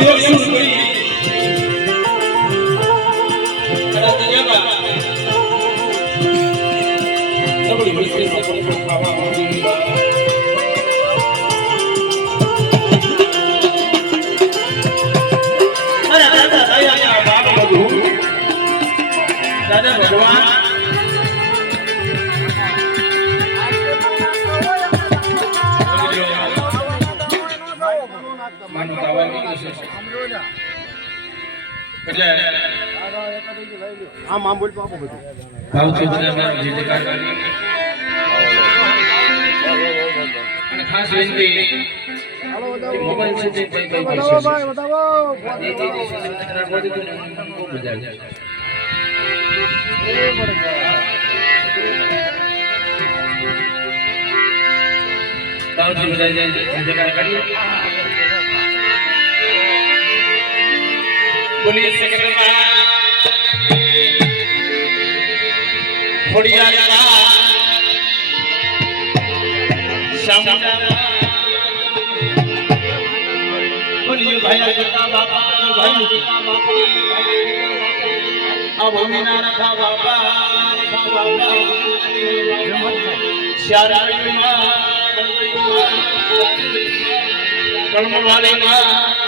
Yes, yes, yes. એટલે આમ આમ બોલ આપો બધું જે. અને ખાસ વિનંતી મોબાઈલ છે તે બતાવો ભાઈ બતાવો જે સકલમાં ખોડિયારમાં શામળામાં બોલીએ ભાઈ જતા બાપા ભાઈ જતા બાપા આ ભૂમિના રખા બાપા રખા બાપા શારાળીમાં કળમવાલીમાં બોલીએ ભગડાના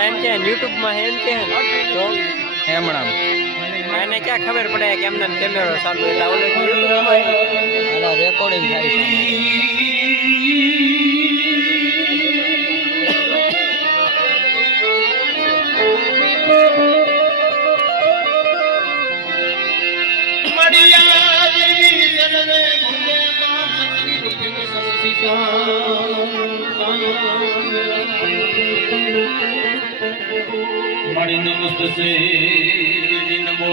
એમ કે યુટ્યુબમાં એમ કે તો હેમણામ. એને ક્યાં ખબર પડે કે એમને કેમેરો ચાલુ એટલે રેકોર્ડિંગ થાય છે. મણિ નમસ્તે નમો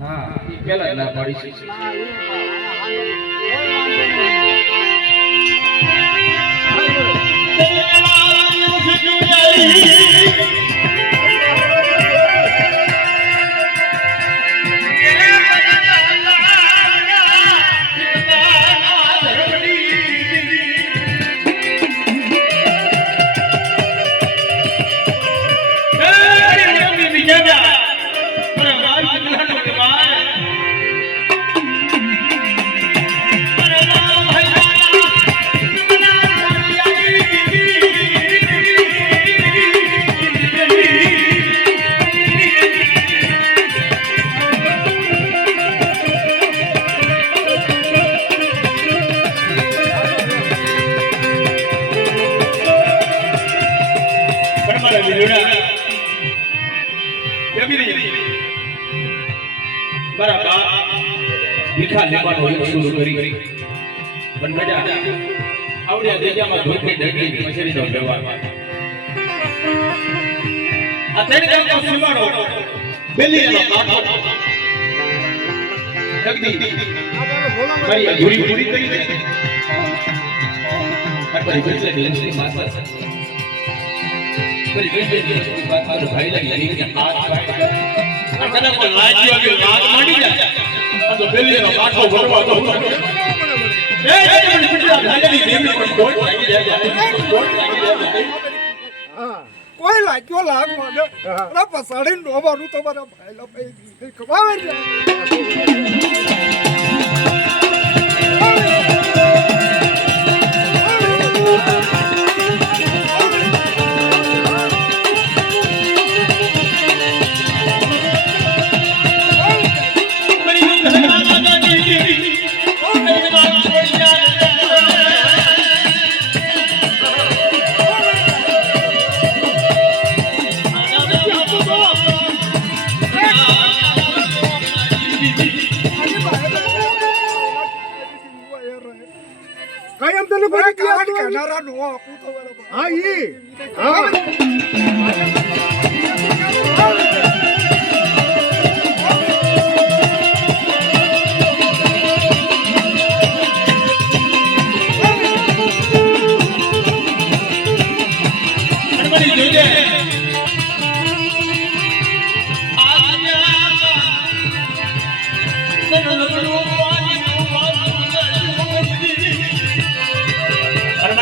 હા પેલા જ ના પાડી બરાબર ભીખા લેવાનો યુગ શરૂ કરી. પણ મજા આવડ્યા દેજામાં ધોતી ડગી મછલીનો વ્યવહાર. આ ત્રણ ગામનો સીમાડો બેલી એનો કાઠો પૂરી કરી દે. અટપરી બેટલે બેસની માતા ભાઈ લાગી ભાઈ પણ લાગ્યો કે વાત માંડી જાય આ તો બેલી એનો કાઠો ભરવા તો એ મને પીડા ભાઈ દેવી પણ કોઈ લાગી જાય કોઈ લાગી જાય કોઈ. લાગ્યો લાગ મને અરે પસાડીને નોવાનું તમારા ભાઈલા ભાઈ. ખબર છે?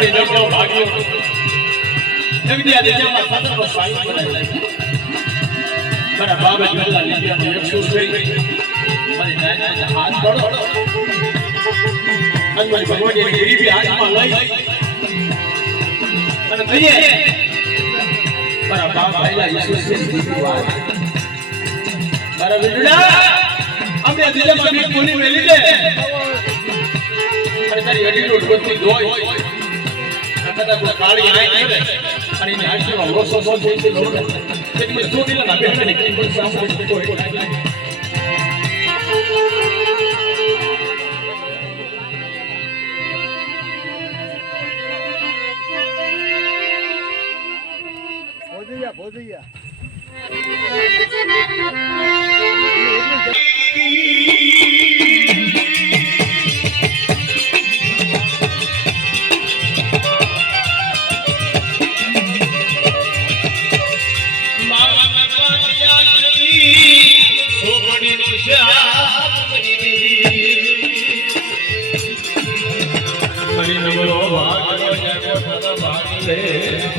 ગણપતિ દેખો ભાગ્યો જગદીયા મારા મારી અને મારી ભગવાનની ગરીબી હાથમાં લઈ. અને કહીએ, મારા બાપ મારા દે. અને તારી અડીનો ઢોલથી ધોઈ. કાળી આંખ કરે અને એની આંખમાં રોસો સો થઈ છે. લોક તે તમે ના બેઠા ને પણ સાંભળે કોઈ ભોજૈયા ભોજૈયા.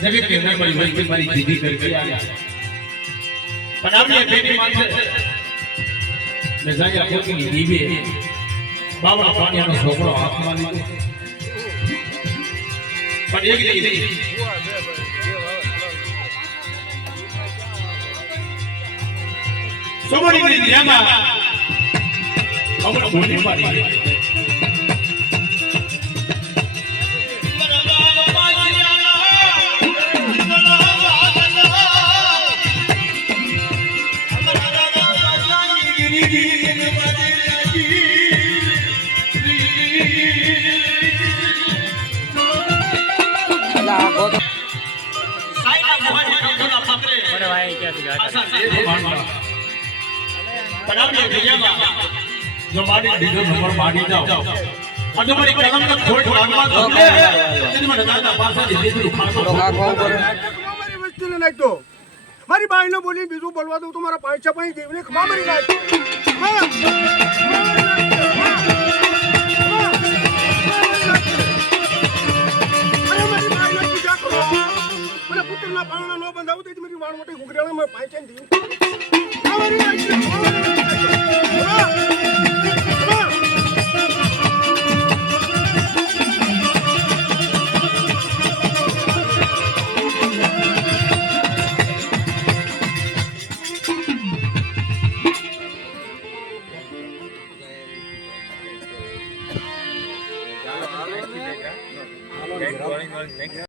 જગે પ્રેરણા મારી મસ્તી મારી દીદી કરતી આવ્યા પણ આપણે બેટી માથે મેં જાગ્યા પોતીની દીવે બાવન પાણીનો છોકરો હાથમાં લીધો. પણ એક દીદી સોમણીની દિયામાં અમર બોલી પાડી મારી મારી મારી કલમ ને મારી નાખતો બોલી, બીજું બોલવા દઉં તો મારા પૈસા પાઈ દેવને ખબર નાખ. કબૂતરના પારણા ન બંધાવું તો મારી વાળ મોટી ઘૂઘરાણા માં પાયચન